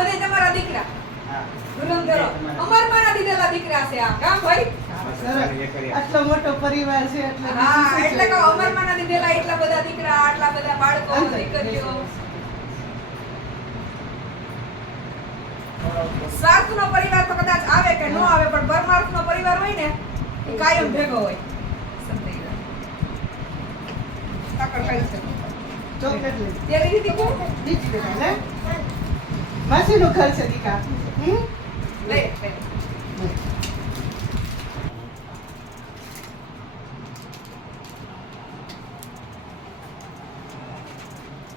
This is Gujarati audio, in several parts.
બધે તમારા દીકરા. હા. ધુરંધરો. અમરમાના દીધેલા દીકરા. છે આ. કા ભાઈ આટલો મોટો પરિવાર છે એટલે હા એટલે કહો જોઈએ? અમરમાના દીધેલા એટલા બધા દીકરા આટલા બધા બાળકો દીકરીઓ. બરોબર. સ્વાર્થનો પરિવાર તો કદાચ આવે કે ન આવે પણ પરમાર્થ નો પરિવાર હોય ને એ કાયમ ભેગો હોય. ચોકલેટ તેરી રીતે કહું? બીજી બેટા, લે. માસીનું ઘર છે દીકા હમ? લે, લે.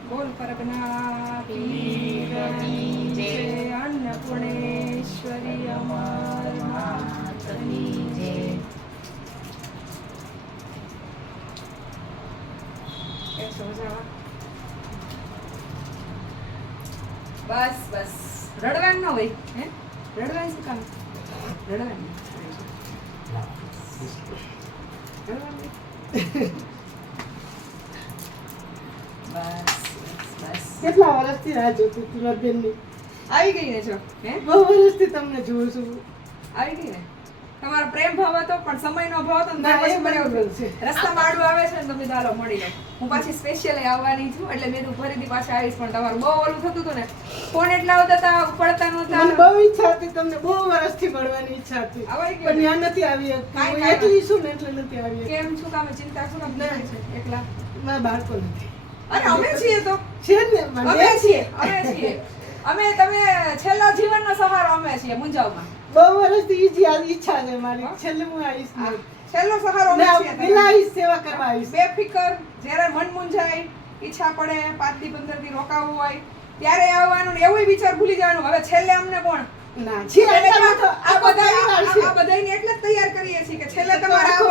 બોલ પરગના પીરની જય અન્નપૂર્ણેશ્વરી જય કેમ છો બસ બસ. રડવાનું ન હોય હે? રડવાનું શું કામ? રડવાનું. કેટલા વર્ષથી રાહ જોતી મારી બેનની આવી ગઈ ને છો હે? બહુ વર્ષથી તમને જોઉં છું. આવી ગઈ ને? તમારો પ્રેમ ભાવ હતો પણ સમયનો ભાવ હતો ત્યાર પછી મને એવું છે. રસ્તામાં આડું આવે છે ને તમે ચાલો મળી લો હું પાછી સ્પેશિયલી આવવાની છું એટલે મેં તું ફરીથી પાછા આવીશ પણ તમારું બહુ ઓલું થતું હતું ને ફોન એટલા આવતા હતા પડતા મને બહુ ઈચ્છા હતી તમને બહુ વર્ષથી મળવાની ઈચ્છા હતી. પણ ત્યાં નથી આવી કાંઈ એકલી છું ને એટલે નથી આવી કેમ શું કામે ચિંતા શું ને થાય છે એકલા. મારા બાળકો નથી. અરે અમે છીએ તો. છે ને અમે છીએ અમે છીએ. અમે તમે છેલ્લા જીવનનો સહારો અમે છીએ મુંજાવમાં. બહુ વર્ષથી જ યાદ ઈચ્છા છે મારી. છેલ્લે હું આવીશ છેલ્લો સહારો આવીશ સેવા કરવા આવીશ બેફિકર જ્યારે મન મૂંઝાય ઈચ્છા પડે પાંચથી પંદરથી રોકાવું હોય ત્યારે આવવાનું એવું વિચાર ભૂલી જવાનું. હવે છેલ્લે અમને કોણ? ના છે આ બધા આ બધાને એટલે જ તૈયાર કરીએ છીએ કે છેલ્લે તમારે આ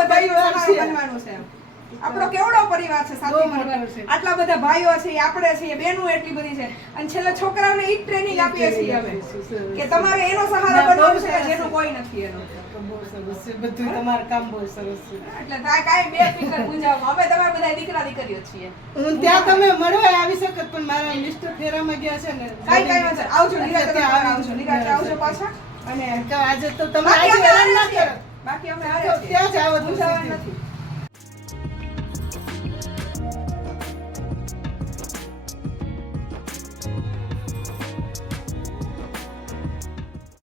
છે. બનવાનું છે. આપણો કેવડો પરિવાર છે સાથી પરિવાર આટલા બધા ભાઈઓ છે આપણે છીએ બહેનો એટલી બધી છે. અને છેલ્લે છોકરાઓને ઈ ટ્રેનિંગ આપીએ છીએ અમે. કે તમારે એનો સહારો બનવો છે જેનો કોઈ નથી એનો. બહુ સરસ છે બધું તમારું કામ બહુ સરસ છે. એટલે કાંઈ કાંઈ બે ફિકર મૂંઝાવમાં અમે તમારા બધા દીકરા દીકરીઓ છીએ. હું ત્યાં તમે મળવા આવી શકત પણ મારા મિસ્ટર ફેરામાં ગયા છે ને. કાંઈ કાંઈ વાંધો આવજો નિરાંતે આવજો. નિરાંતે આવજો પાછા. અને આજે તો તમે બાકી આજે અમે ના હારે છીએ. કરો. બાકી અમે ત્યાં જ આવો. નથી.